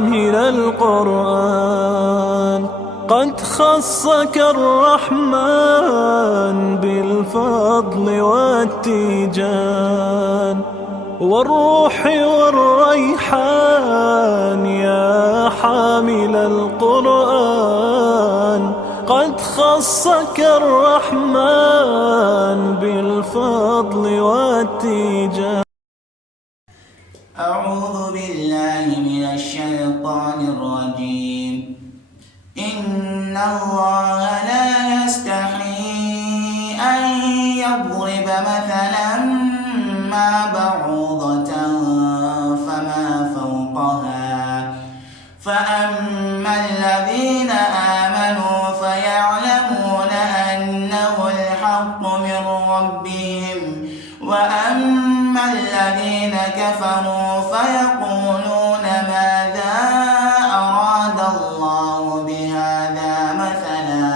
حامل القرآن، قد خصك الرحمن بالفضل والتيجان والروح والريحان. يا حامل القرآن، قد خصك الرحمن بالفضل والتيجان. أعوذ بالله من الشيطان الرجيم. إن الله لا يستحيي أن يضرب مثلا ما بعوضة فما فوقها، فأما الذين آمنوا فيعلمون أنه الحق من ربهم، وأما الذين كفروا فيقولون ماذا أراد الله بهذا مثلا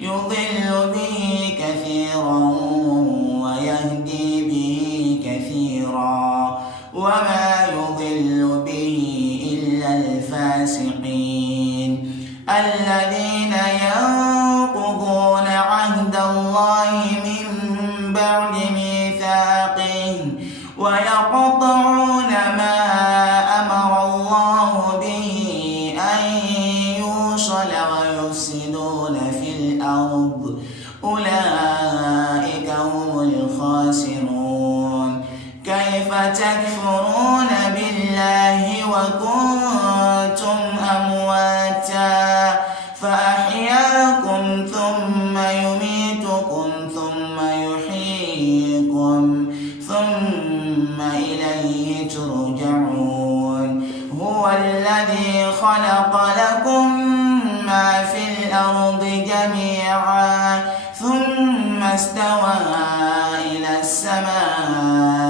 يضل به كثيرا ويهدي به كثيرا وما يضل به إلا الفاسقين الذين ينقضون عهد الله من بعد ميثاقه ويقطعون ما أمر الله به أن يوصل ويفسدون في الأرض، أولئك هم الخاسرون. كيف تكفرون بالله وكنتم أمواتا فأحياكم ثم يميتكم ثم يحييكم ثم إليه ترجعون. هو الذي خلق لكم ما في الأرض جميعا ثم استوى إلى السماء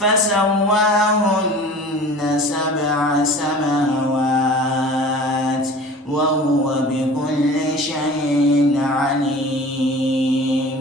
فسواهن 7 سماوات وهو بكل شيء عليم.